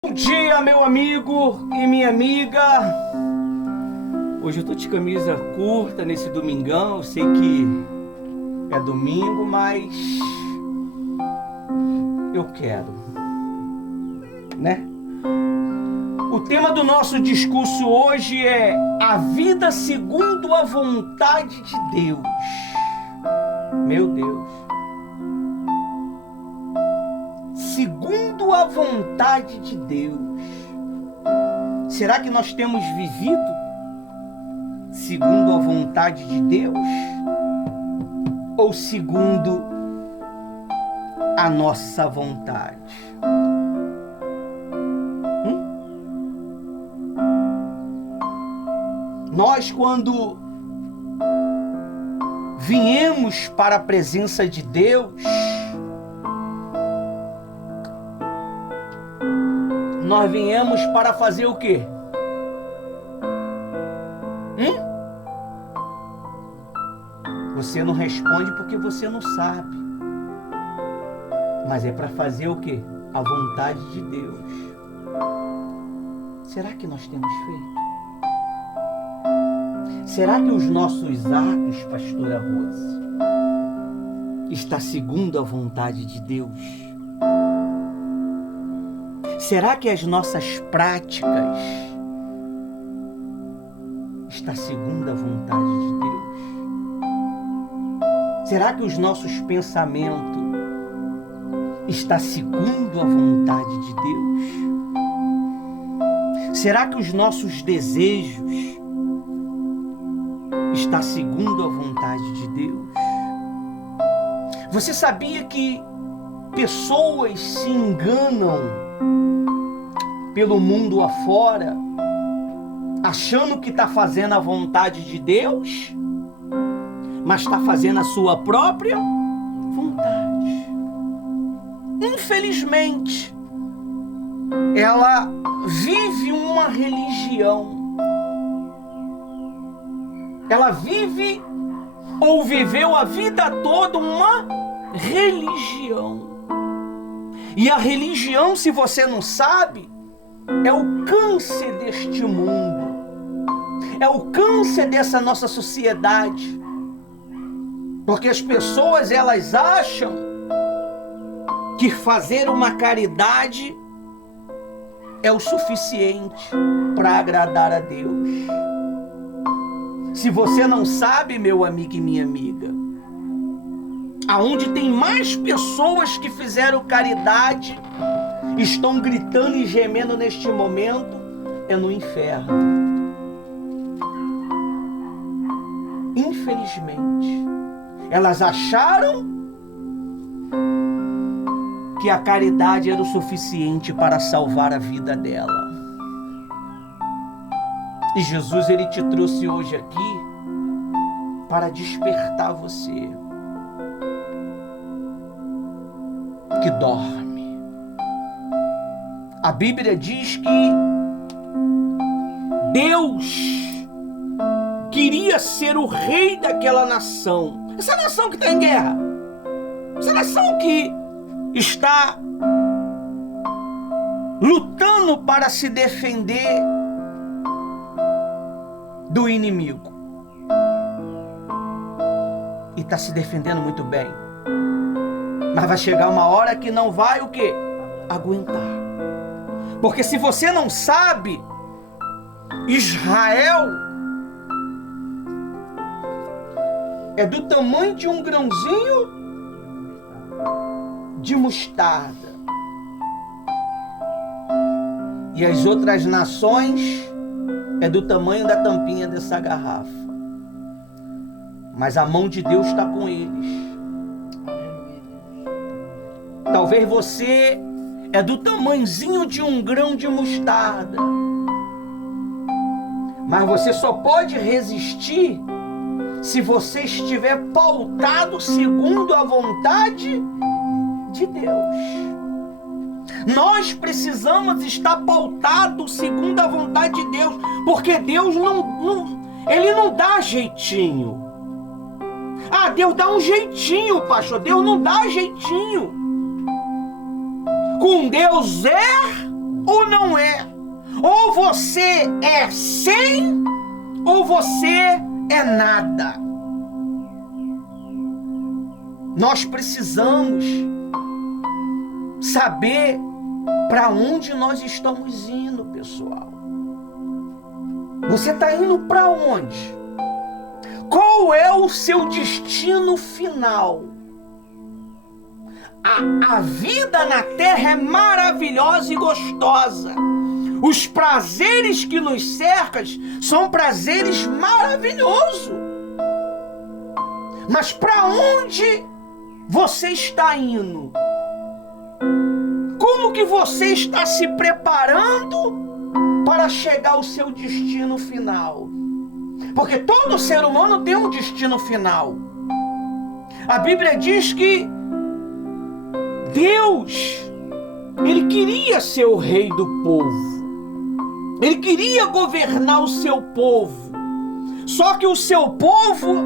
Bom dia, meu amigo e minha amiga. Hoje eu tô de camisa curta nesse domingão. Eu sei que é domingo, mas eu quero, né? O tema do nosso discurso hoje é a vida segundo a vontade de Deus. Meu Deus. Segundo a vontade de Deus. Será que nós temos vivido segundo a vontade de Deus? Ou segundo a nossa vontade? Nós, quando viemos para a presença de Deus, nós viemos para fazer o quê? Você não responde porque você não sabe. Mas é para fazer o quê? A vontade de Deus. Será que nós temos feito? Será que os nossos atos, pastora Rose, está segundo a vontade de Deus? Será que as nossas práticas está segundo a vontade de Deus? Será que os nossos pensamentos está segundo a vontade de Deus? Será que os nossos desejos está segundo a vontade de Deus? Você sabia que pessoas se enganam pelo mundo afora, achando que está fazendo a vontade de Deus, mas está fazendo a sua própria vontade? Infelizmente, ela vive uma religião. Ela vive ou viveu a vida toda uma religião. E a religião, se você não sabe, é o câncer deste mundo. É o câncer dessa nossa sociedade. Porque as pessoas, elas acham que fazer uma caridade é o suficiente para agradar a Deus. Se você não sabe, meu amigo e minha amiga, aonde tem mais pessoas que fizeram caridade, estão gritando e gemendo neste momento, é no inferno. Infelizmente, elas acharam que a caridade era o suficiente para salvar a vida dela. E Jesus, ele te trouxe hoje aqui para despertar você que dorme. A Bíblia diz que Deus queria ser o rei daquela nação. Essa nação que está em guerra. Essa nação que está lutando para se defender do inimigo. E está se defendendo muito bem. Mas vai chegar uma hora que não vai o quê? Aguentar. Porque se você não sabe, Israel é do tamanho de um grãozinho de mostarda. E as outras nações é do tamanho da tampinha dessa garrafa. Mas a mão de Deus está com eles. Talvez você é do tamanhozinho de um grão de mostarda. Mas você só pode resistir se você estiver pautado segundo a vontade de Deus. Nós precisamos estar pautados segundo a vontade de Deus, porque Deus ele não dá jeitinho. Ah, Deus dá um jeitinho, pastor. Deus não dá jeitinho. Com Deus é ou não você é 100 ou você é nada. Nós precisamos saber para onde nós estamos indo, pessoal. Você está indo para onde? Qual é o seu destino final? A vida na terra é maravilhosa e gostosa. Os prazeres que nos cercam são prazeres maravilhosos. Mas para onde você está indo? Como que você está se preparando para chegar ao seu destino final? Porque todo ser humano tem um destino final. A Bíblia diz que Deus, Ele queria ser o rei do povo. Ele queria governar o seu povo. Só que o seu povo,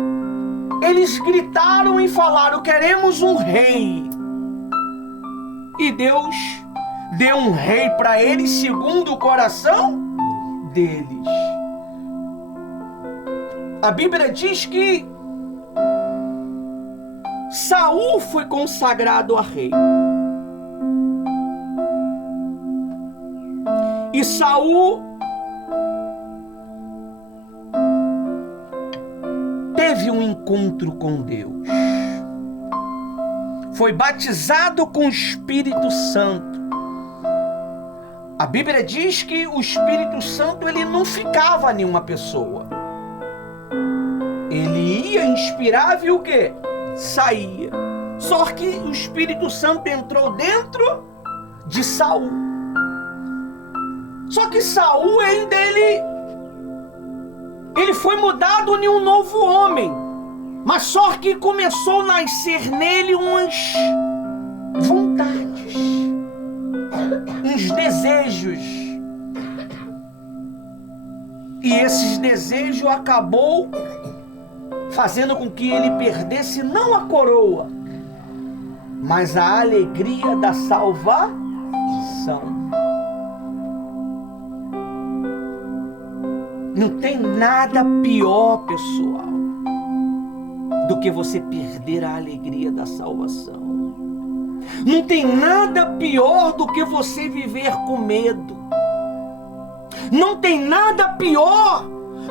eles gritaram e falaram: queremos um rei. E Deus deu um rei para eles segundo o coração deles. A Bíblia diz que Saul foi consagrado a rei. E Saul teve um encontro com Deus. Foi batizado com o Espírito Santo. A Bíblia diz que o Espírito Santo, ele não ficava em uma pessoa. Ele ia, inspirava e o quê? Saía. Só que o Espírito Santo entrou dentro de Saul. Só que Saul ainda ele foi mudado em um novo homem. Mas só que começou a nascer nele umas vontades, uns desejos. E esses desejos acabou fazendo com que ele perdesse não a coroa, mas a alegria da salvação. Não tem nada pior, pessoal, do que você perder a alegria da salvação. Não tem nada pior do que você viver com medo. Não tem nada pior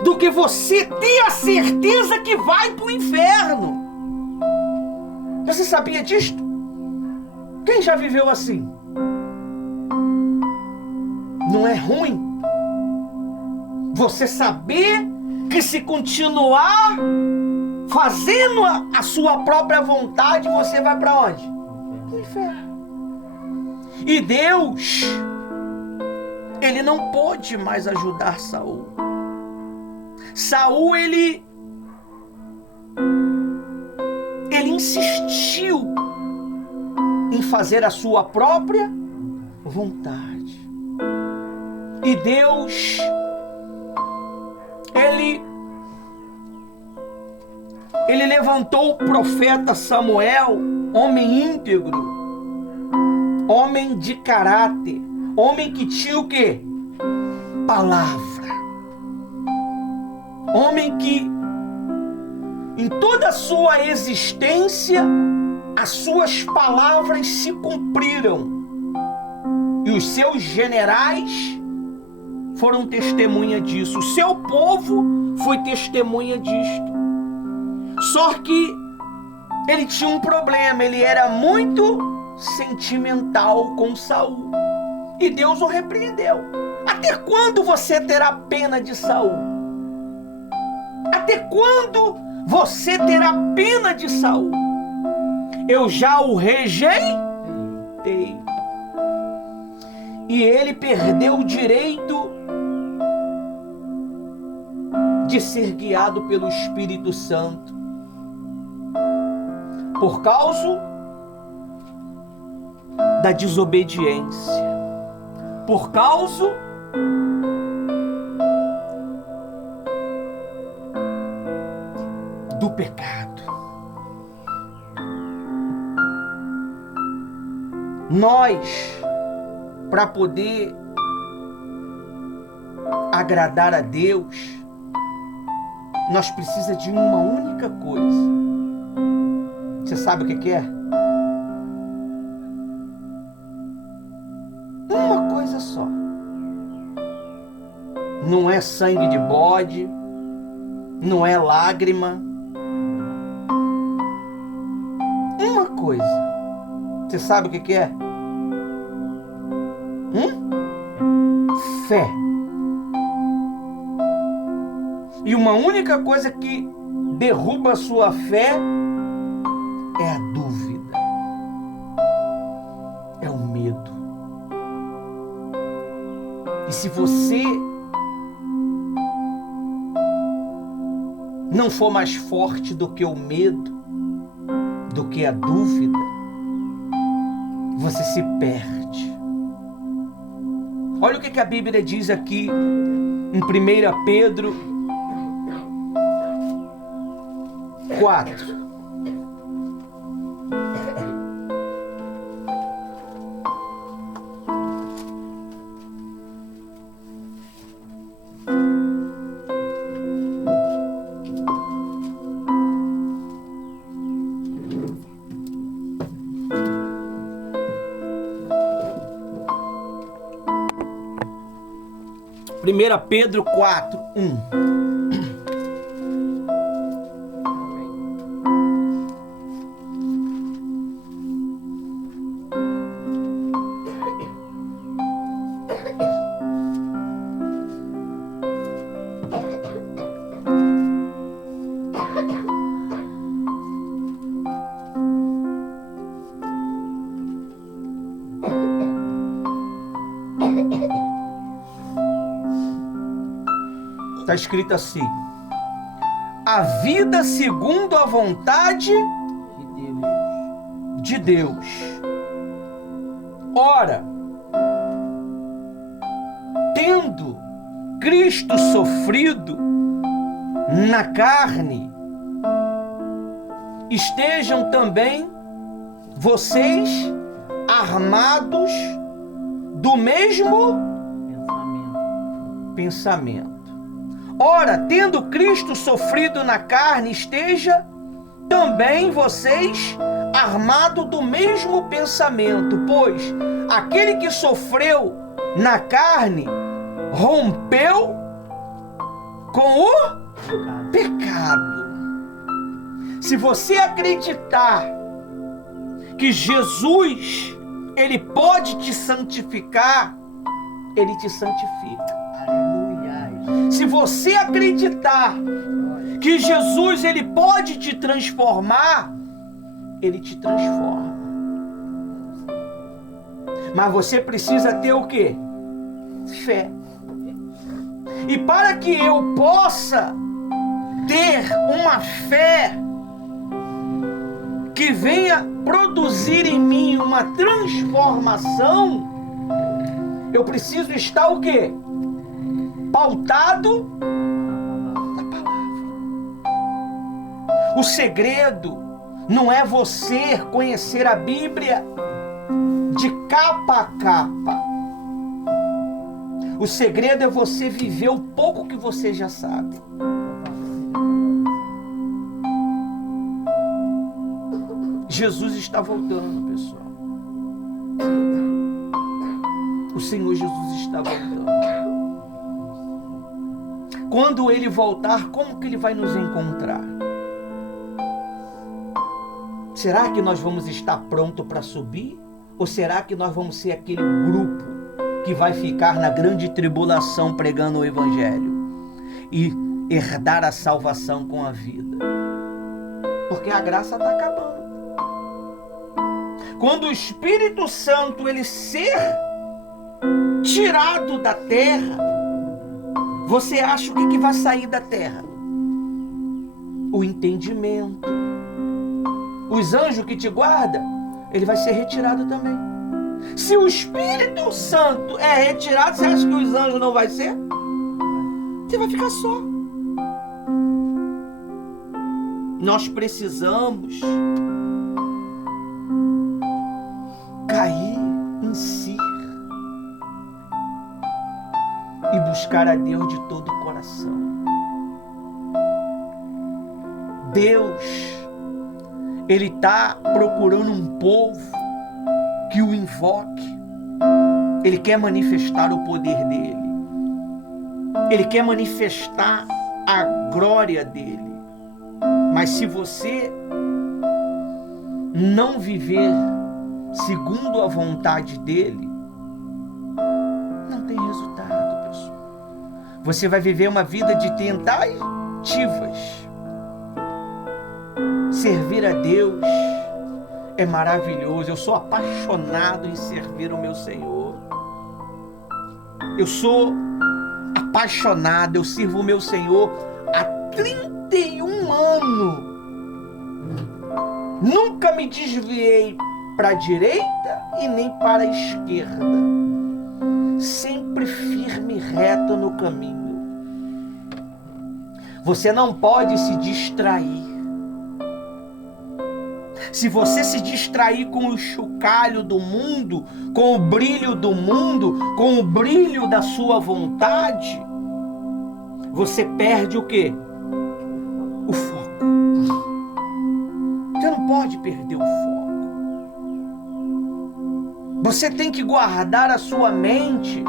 do que você ter a certeza que vai para o inferno. Você sabia disto? Quem já viveu assim? Não é ruim você saber que se continuar fazendo a sua própria vontade, você vai para onde? Para o inferno. E Deus, ele não pôde mais ajudar Saul. Saul, ele insistiu em fazer a sua própria vontade. E Deus, ele levantou o profeta Samuel, homem íntegro, homem de caráter, homem que tinha o quê? Palavra. Homem que, em toda a sua existência, as suas palavras se cumpriram. E os seus generais foram testemunha disso. O seu povo foi testemunha disto. Só que ele tinha um problema. Ele era muito sentimental com Saul. E Deus o repreendeu. Até quando você terá pena de Saul? Até quando você terá pena de Saul? Eu já o rejeitei. E ele perdeu o direito de ser guiado pelo Espírito Santo. Por causa da desobediência. Por causa do pecado. Nós, para poder agradar a Deus, nós precisamos de uma única coisa. Você sabe o que é? Uma coisa só. Não é sangue de bode, não é lágrima. Uma coisa. Você sabe o que é? Fé. E uma única coisa que derruba a sua fé é a dúvida. É o medo. E se você não for mais forte do que o medo, do que a dúvida, você se perde. Olha o que a Bíblia diz aqui em 1 Pedro 4. Primeira Pedro 4, 1. Está escrito assim: a vida segundo a vontade de Deus. Ora, tendo Cristo sofrido na carne, estejam também vocês armados do mesmo pensamento. Ora, tendo Cristo sofrido na carne, esteja também vocês armados do mesmo pensamento, pois aquele que sofreu na carne rompeu com o pecado. Se você acreditar que Jesus, ele pode te santificar, ele te santifica. Se você acreditar que Jesus, ele pode te transformar, ele te transforma. Mas você precisa ter o quê? Fé. E para que eu possa ter uma fé que venha produzir em mim uma transformação, eu preciso estar o quê? Pautado na palavra. O segredo não é você conhecer a Bíblia de capa a capa. O segredo é você viver o pouco que você já sabe. Jesus está voltando, pessoal. O Senhor Jesus está voltando. Quando ele voltar, como que ele vai nos encontrar? Será que nós vamos estar prontos para subir? Ou será que nós vamos ser aquele grupo que vai ficar na grande tribulação pregando o Evangelho e herdar a salvação com a vida? Porque a graça está acabando. Quando o Espírito Santo ele ser tirado da terra, você acha o que vai sair da terra? O entendimento. Os anjos que te guardam, ele vai ser retirado também. Se o Espírito Santo é retirado, você acha que os anjos não vai ser? Você vai ficar só. Nós precisamos cair em si. e buscar a Deus de todo o coração. Deus, Ele está procurando um povo que o invoque. Ele quer manifestar o poder dele. Ele quer manifestar a glória dele. Mas se você não viver segundo a vontade dele, não tem resultado, pessoal. Você vai viver uma vida de tentativas. Servir a Deus é maravilhoso. Eu sou apaixonado em servir o meu Senhor. Eu sou apaixonado, eu sirvo o meu Senhor há 31 anos. Nunca me desviei para a direita e nem para a esquerda. Sempre firme e reto no caminho. Você não pode se distrair. Se você se distrair com o chocalho do mundo, com o brilho do mundo, com o brilho da sua vontade, você perde o quê? O foco. Você não pode perder o foco. Você tem que guardar a sua mente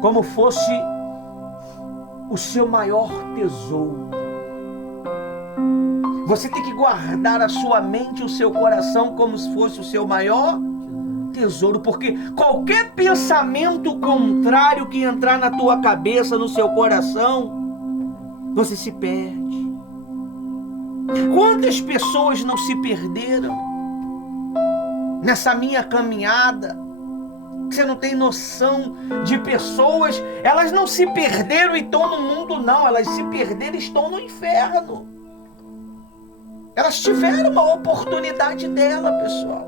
como fosse o seu maior tesouro. Você tem que guardar a sua mente e o seu coração como se fosse o seu maior tesouro, porque qualquer pensamento contrário que entrar na tua cabeça, no seu coração, você se perde. Quantas pessoas não se perderam nessa minha caminhada? Você não tem noção de pessoas, elas não se perderam e estão no mundo, não, elas se perderam e estão no inferno. Elas tiveram uma oportunidade dela, pessoal.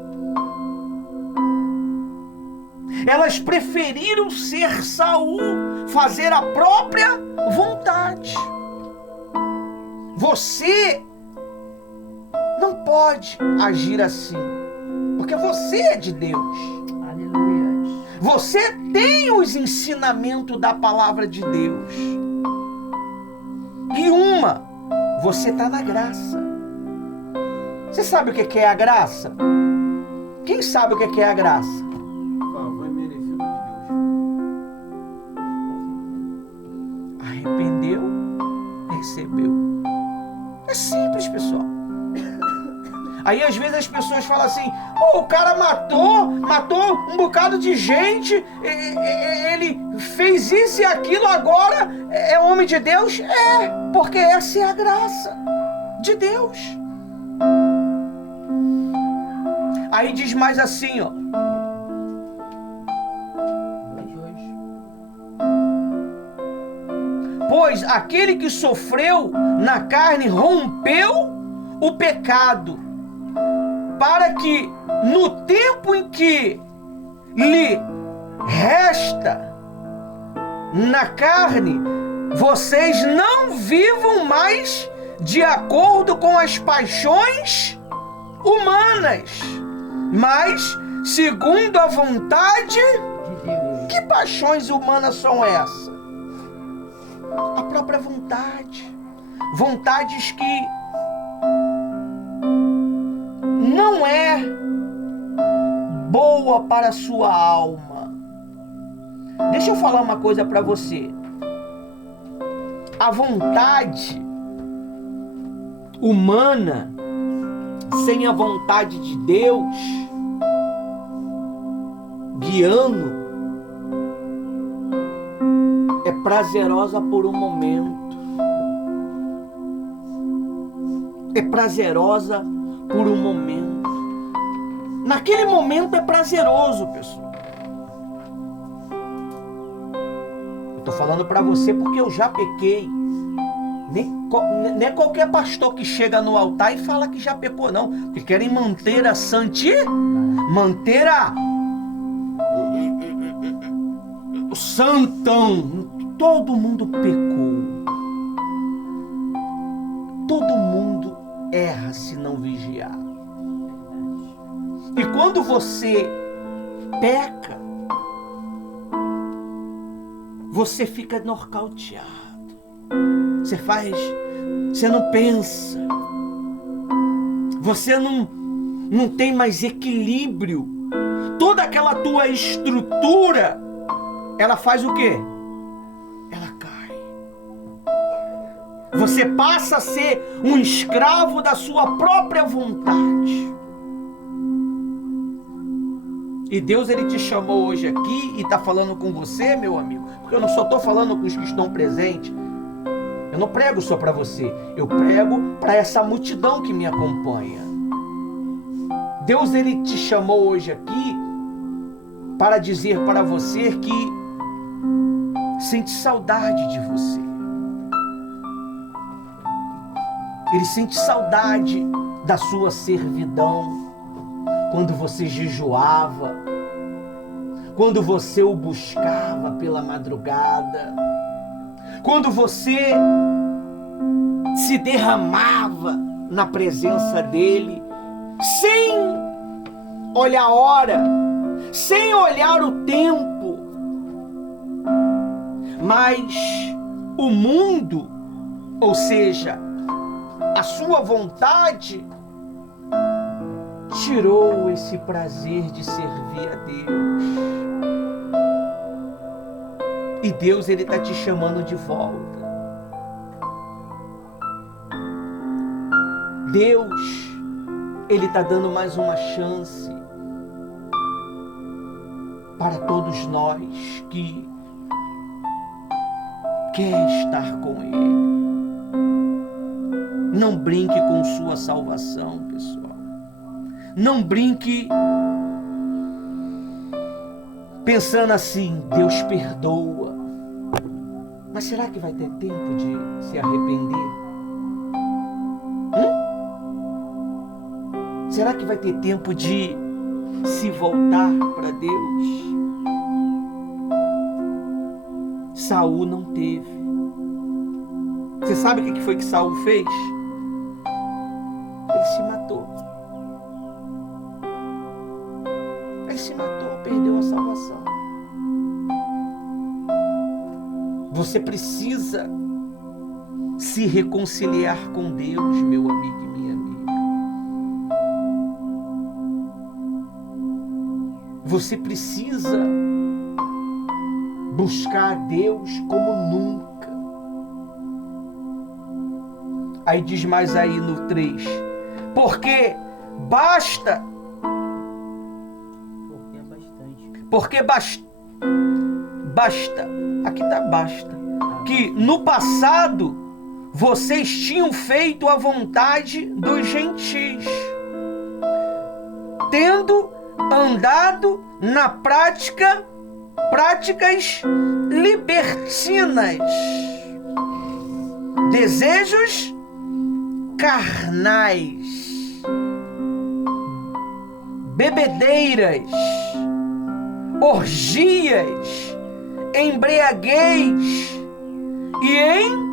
Elas preferiram ser Saul, fazer a própria vontade. Você não pode agir assim, porque você é de Deus. Aleluia. Você tem os ensinamentos da palavra de Deus. E você está na graça. Você sabe o que é a graça? Quem sabe o que é a graça? Favor merecido de Deus. Arrependeu, recebeu. É simples, pessoal. Aí às vezes as pessoas falam assim: o cara matou um bocado de gente, ele fez isso e aquilo, agora é homem de Deus? É, porque essa é a graça de Deus. Aí diz mais assim, ó. Pois aquele que sofreu na carne rompeu o pecado, para que no tempo em que lhe resta na carne, vocês não vivam mais de acordo com as paixões humanas, mas segundo a vontade de Deus. Que paixões humanas são essas? A própria vontade. Vontades que não é boa para a sua alma. Deixa eu falar uma coisa para você. A vontade humana sem a vontade de Deus guiando é prazerosa por um momento. É prazerosa por um momento. Naquele momento é prazeroso, pessoal. Eu tô falando para você porque eu já pequei. Nem é qualquer pastor que chega no altar e fala que já pecou, não. Porque querem manter a manter o santão. Todo mundo pecou. Todo mundo erra se não vigiar. E quando você peca, você fica nocauteado. Você não pensa. Você não tem mais equilíbrio. Toda aquela tua estrutura, ela faz o quê? Ela cai. Você passa a ser um escravo da sua própria vontade. E Deus, Ele te chamou hoje aqui e está falando com você, meu amigo, porque eu não só estou falando com os que estão presentes. Eu não prego só para você, eu prego para essa multidão que me acompanha. Deus, Ele te chamou hoje aqui para dizer para você que sente saudade de você. Ele sente saudade da sua servidão, quando você jejuava, quando você o buscava pela madrugada, quando você se derramava na presença dele, sem olhar a hora, sem olhar o tempo. Mas o mundo, ou seja, a sua vontade, tirou esse prazer de servir a Deus. E Deus, Ele está te chamando de volta. Deus, Ele está dando mais uma chance para todos nós que quer estar com Ele. Não brinque com sua salvação, pessoal. Não brinque pensando assim, Deus perdoa. Mas será que vai ter tempo de se arrepender? Será que vai ter tempo de se voltar para Deus? Saul não teve. Você sabe o que foi que Saul fez? Ele se matou. Ele se matou, perdeu a salvação. Você precisa se reconciliar com Deus, meu amigo e minha amiga. Você precisa buscar a Deus como nunca. Aí diz mais aí no 3. Porque basta. Porque basta. Aqui tá basta. Que no passado vocês tinham feito a vontade dos gentis, tendo andado na práticas libertinas, desejos carnais, bebedeiras, orgias, embriaguez e em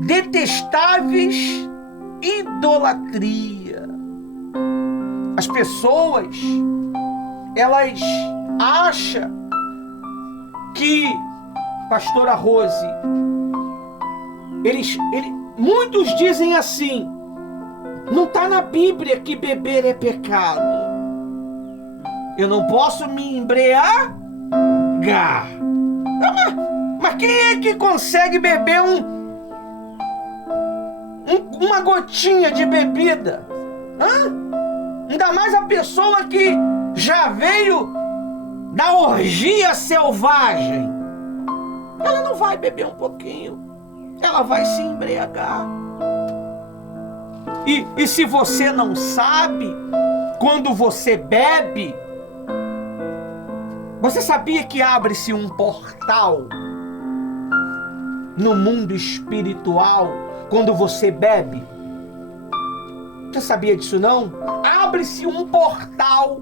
detestáveis idolatria. As pessoas, elas acham que, pastora Rose, muitos dizem assim, não está na Bíblia que beber é pecado. Eu não posso me embriagar. Mas quem é que consegue beber uma gotinha de bebida? Ainda mais a pessoa que já veio da orgia selvagem. Ela não vai beber um pouquinho. Ela vai se embriagar. E se você não sabe, quando você bebe, você sabia que abre-se um portal no mundo espiritual quando você bebe? Você sabia disso não? Abre-se um portal.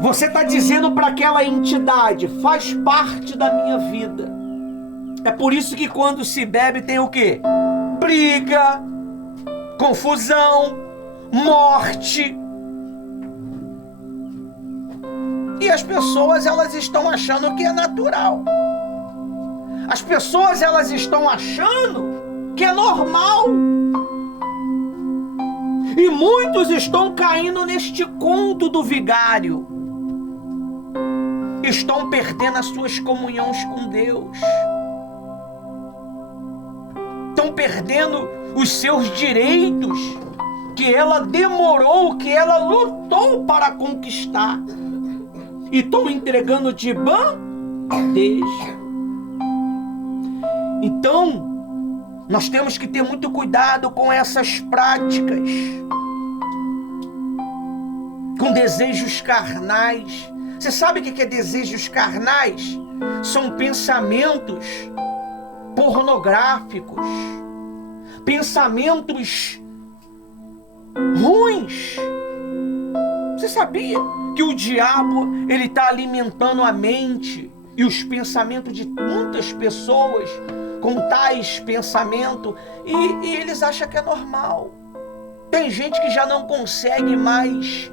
Você está dizendo para aquela entidade, faz parte da minha vida. É por isso que quando se bebe tem o quê? Briga, confusão, morte. E as pessoas, elas estão achando que é natural. As pessoas, elas estão achando que é normal. E muitos estão caindo neste conto do vigário. Estão perdendo as suas comunhões com Deus. Estão perdendo os seus direitos que ela demorou, que ela lutou para conquistar. E estão entregando de bandeja. Então, nós temos que ter muito cuidado com essas práticas, com desejos carnais. Você sabe o que é desejos carnais? São pensamentos pornográficos, pensamentos ruins. Você sabia que o diabo, ele está alimentando a mente e os pensamentos de muitas pessoas com tais pensamentos e eles acham que é normal. Tem gente que já não consegue mais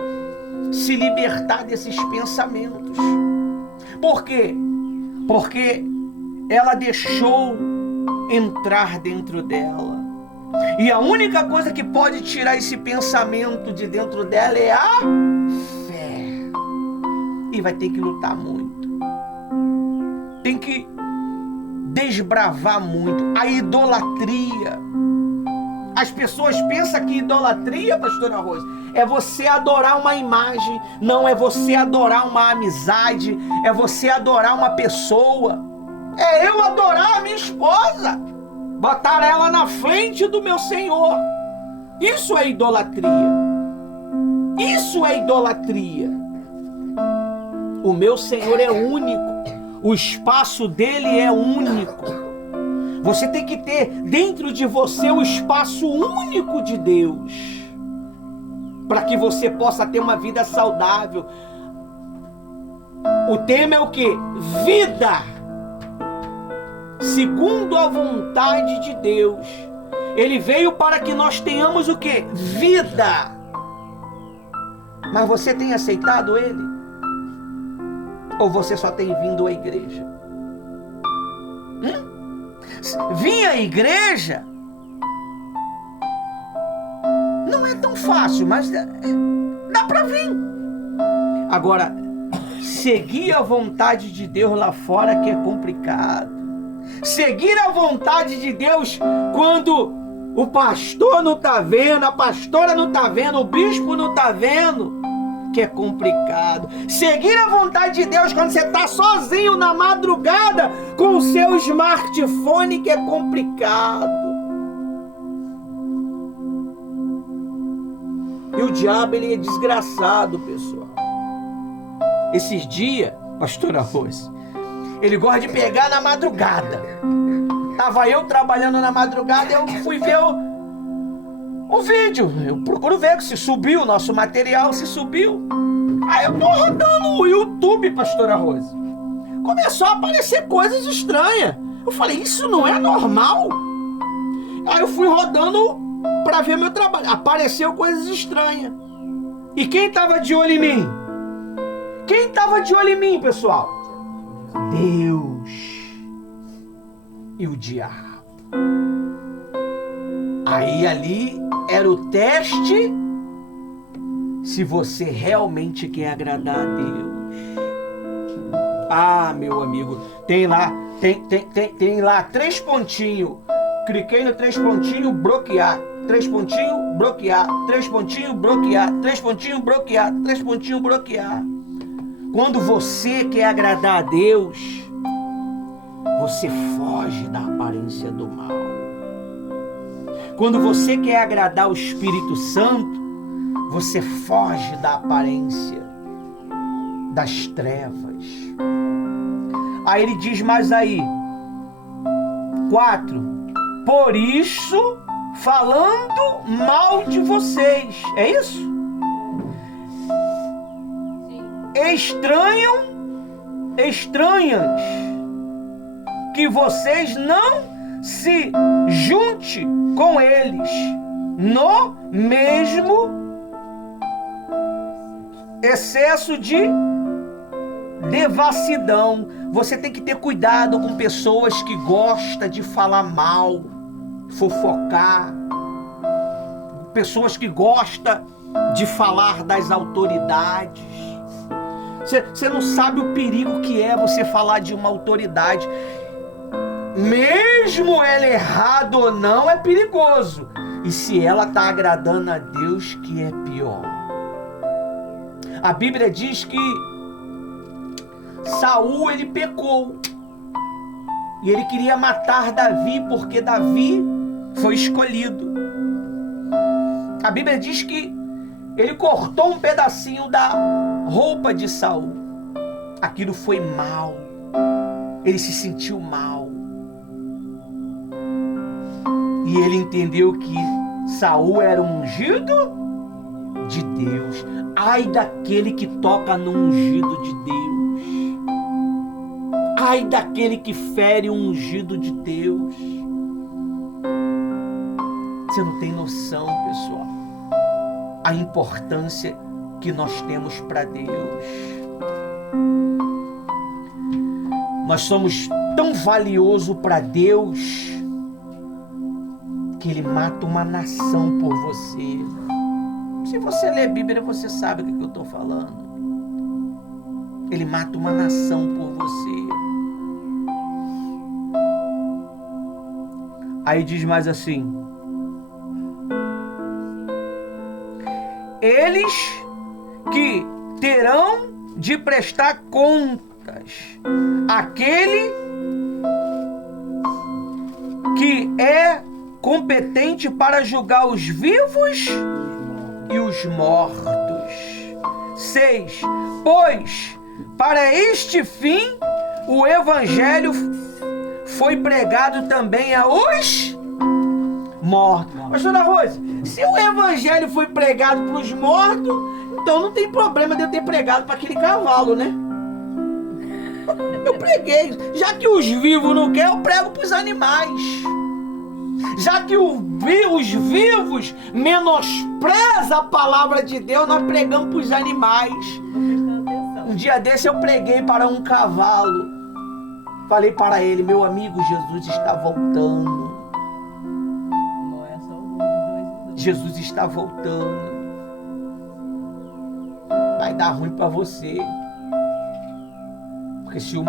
se libertar desses pensamentos. Por quê? Porque ela deixou entrar dentro dela. E a única coisa que pode tirar esse pensamento de dentro dela é a fé. E vai ter que lutar muito. Tem que desbravar muito. A idolatria. As pessoas pensam que idolatria, pastora Rose, é você adorar uma imagem. Não, é você adorar uma amizade. É você adorar uma pessoa. É eu adorar a minha esposa. Botar ela na frente do meu Senhor. Isso é idolatria. Isso é idolatria. O meu Senhor é único. O espaço dele é único. Você tem que ter dentro de você o espaço único de Deus, para que você possa ter uma vida saudável. O tema é o quê? Vida segundo a vontade de Deus. Ele veio para que nós tenhamos o quê? Vida. Mas você tem aceitado Ele? Ou você só tem vindo à igreja? Vir à igreja não é tão fácil, mas dá para vir. Agora, seguir a vontade de Deus lá fora que é complicado. Seguir a vontade de Deus quando o pastor não está vendo, a pastora não está vendo, o bispo não está vendo, que é complicado. Seguir a vontade de Deus quando você está sozinho na madrugada com o seu smartphone, que é complicado. E o diabo, ele é desgraçado, pessoal. Esses dias, pastora Rose, ele gosta de pegar na madrugada. Tava eu trabalhando na madrugada, eu fui ver o vídeo. Eu procuro ver se subiu o nosso material, se subiu. Aí eu tô rodando o YouTube, pastora Rose. Começou a aparecer coisas estranhas. Eu falei, isso não é normal? Aí eu fui rodando para ver meu trabalho. Apareceu coisas estranhas. E quem tava de olho em mim? Quem tava de olho em mim, pessoal? Deus e o diabo. Aí ali era o teste se você realmente quer agradar a Deus. Ah, meu amigo, tem lá 3 pontinhos. Cliquei no 3 pontinhos, bloquear. 3 pontinhos, bloquear. 3 pontinhos, bloquear. 3 pontinhos, bloquear. 3 pontinhos, bloquear. Quando você quer agradar a Deus, você foge da aparência do mal. Quando você quer agradar o Espírito Santo, você foge da aparência das trevas. Aí ele diz mais aí, 4, por isso falando mal de vocês, é isso? Estranhas que vocês não se junte com eles no mesmo excesso de devassidão. Você tem que ter cuidado com pessoas que gostam de falar mal, fofocar, pessoas que gostam de falar das autoridades. Você não sabe o perigo que é você falar de uma autoridade. Mesmo ela errada ou não, é perigoso. E se ela está agradando a Deus, que é pior. A Bíblia diz que Saul, ele pecou. E ele queria matar Davi, porque Davi foi escolhido. A Bíblia diz que ele cortou um pedacinho da roupa de Saul. Aquilo foi mal. Ele se sentiu mal. E ele entendeu que Saul era um ungido de Deus. Ai daquele que toca no ungido de Deus. Ai daquele que fere o ungido de Deus. Você não tem noção, pessoal, a importância que nós temos para Deus. Nós somos tão valiosos para Deus que Ele mata uma nação por você. Se você ler a Bíblia, você sabe do que eu estou falando. Ele mata uma nação por você. Aí diz mais assim: eles que terão de prestar contas àquele que é competente para julgar os vivos e os mortos. 6. Pois para este fim o evangelho foi pregado também aos mortos. Pastora Rose, se o evangelho foi pregado para os mortos, então não tem problema de eu ter pregado para aquele cavalo, né? Eu preguei. Já que os vivos não querem, eu prego para os animais. Já que os vivos menosprezam a palavra de Deus, nós pregamos para os animais. Um dia desse eu preguei para um cavalo. Falei para ele: meu amigo, Jesus está voltando. Jesus está voltando. Vai dar ruim para você. Porque se o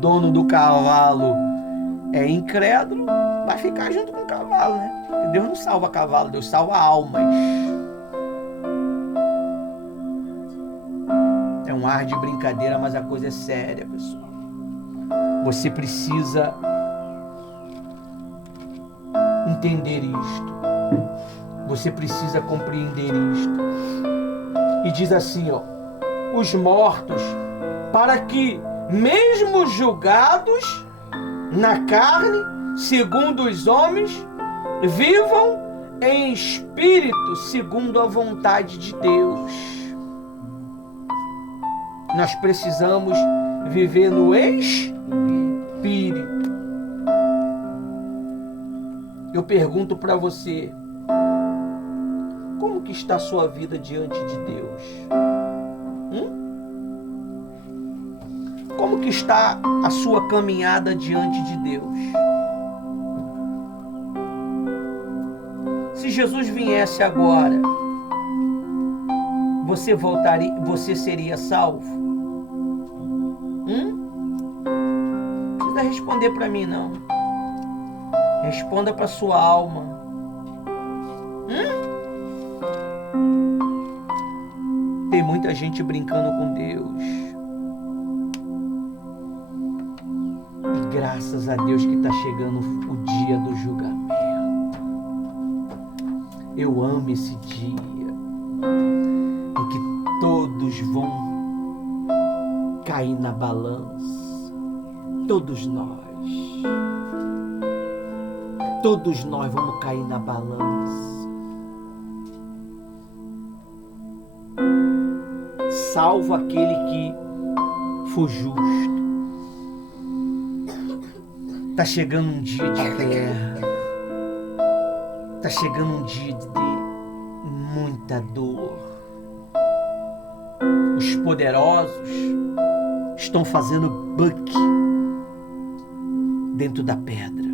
dono do cavalo é incrédulo, vai ficar junto com o cavalo, né? Porque Deus não salva cavalo, Deus salva almas. É um ar de brincadeira, mas a coisa é séria, pessoal. Você precisa entender isto. Você precisa compreender isto. E diz assim, ó: os mortos, para que, mesmo julgados na carne, segundo os homens, vivam em espírito, segundo a vontade de Deus. Nós precisamos viver no espírito. Eu pergunto para você: como que está a sua vida diante de Deus? Como que está a sua caminhada diante de Deus? Se Jesus viesse agora, você voltaria, você seria salvo? Não precisa responder para mim, não. Responda para sua alma. Tem muita gente brincando com Deus. E graças a Deus que está chegando o dia do julgamento. Eu amo esse dia em que todos vão cair na balança. Todos nós vamos cair na balança. Salvo aquele que for justo. Está chegando um dia de guerra. Está chegando um dia de muita dor. Os poderosos estão fazendo buck dentro da pedra,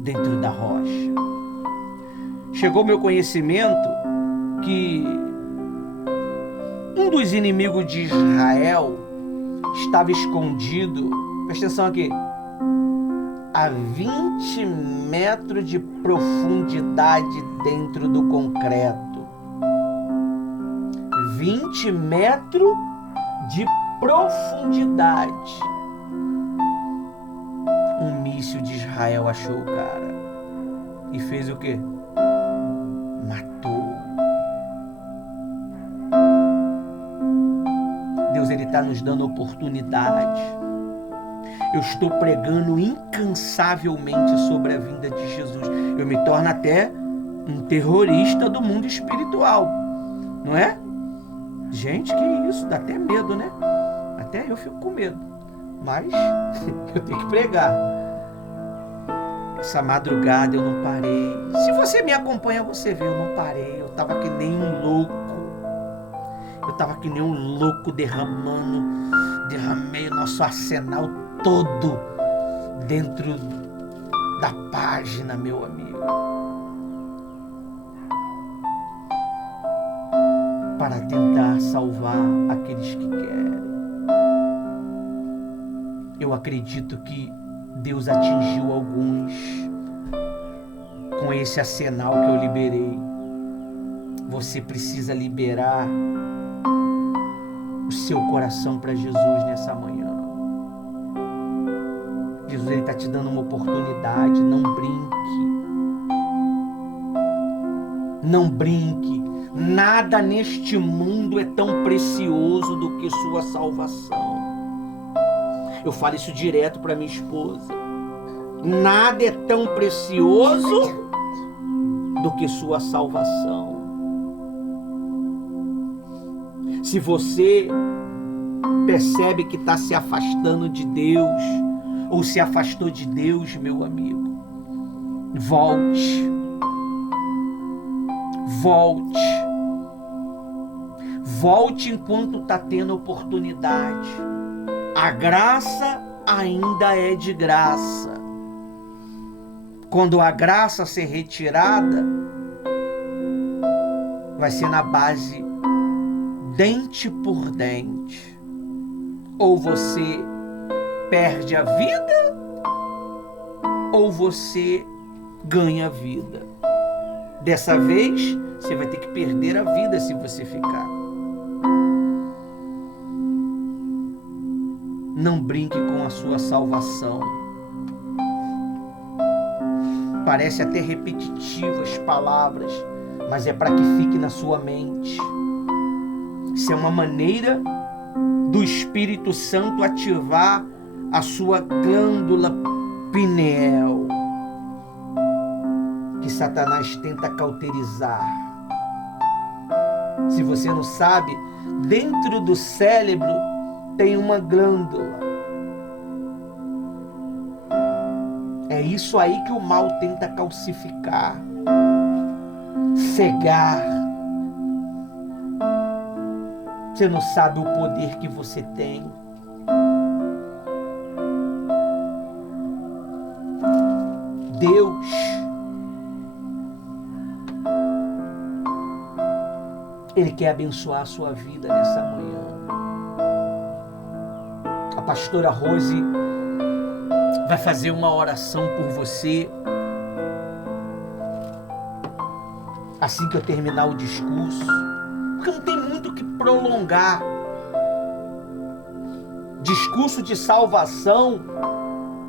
dentro da rocha. Chegou ao meu conhecimento que um dos inimigos de Israel estava escondido, presta atenção aqui, a 20 metros de profundidade dentro do concreto. 20 metros de profundidade. Um míssil de Israel achou o cara e fez o quê? Matou. Deus, Ele está nos dando oportunidade. Eu estou pregando incansavelmente sobre a vinda de Jesus. Eu me torno até um terrorista do mundo espiritual, não é? Gente, que isso, dá até medo, né? Até eu fico com medo, mas eu tenho que pregar. Essa madrugada eu não parei. Se você me acompanha, você vê, eu não parei. Eu estava que nem um louco. Derramei o nosso arsenal todo dentro da página, meu amigo, para tentar salvar aqueles que querem. Eu acredito que Deus atingiu alguns com esse arsenal que eu liberei. Você precisa liberar o seu coração para Jesus nessa manhã. Jesus, Ele está te dando uma oportunidade. Não brinque. Não brinque. Nada neste mundo é tão precioso do que sua salvação. Eu falo isso direto para minha esposa. Nada é tão precioso do que sua salvação. Se você percebe que está se afastando de Deus, ou se afastou de Deus, meu amigo, volte. Volte. Volte enquanto está tendo oportunidade. A graça ainda é de graça. Quando a graça ser retirada, vai ser na base dente por dente. Ou você perde a vida, ou você ganha a vida. Dessa vez, você vai ter que perder a vida se você ficar. Não brinque com a sua salvação. Parece até repetitivo as palavras, mas é para que fique na sua mente. Isso é uma maneira do Espírito Santo ativar a sua glândula pineal, que Satanás tenta cauterizar. Se você não sabe, dentro do cérebro tem uma glândula. É isso aí que o mal tenta calcificar, cegar. Você não sabe o poder que você tem. Deus Ele quer abençoar a sua vida nessa manhã. A pastora Rose vai fazer uma oração por você assim que eu terminar o discurso, porque não tem muito o que prolongar. Discurso de salvação,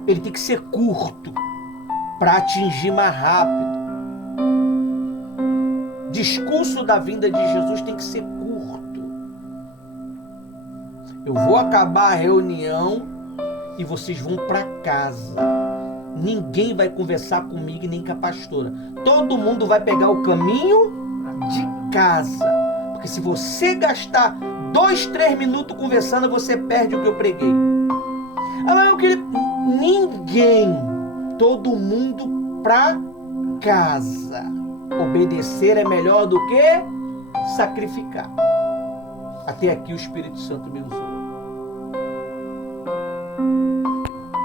ele tem que ser curto para atingir mais rápido. Discurso da vinda de Jesus tem que ser curto. Eu vou acabar a reunião e vocês vão para casa. Ninguém vai conversar comigo nem com a pastora. Todo mundo vai pegar o caminho de casa. Porque se você gastar 2-3 minutos conversando, você perde o que eu preguei. Eu queria... Ninguém. Todo mundo para casa. Obedecer é melhor do que sacrificar. Até aqui o Espírito Santo me usou.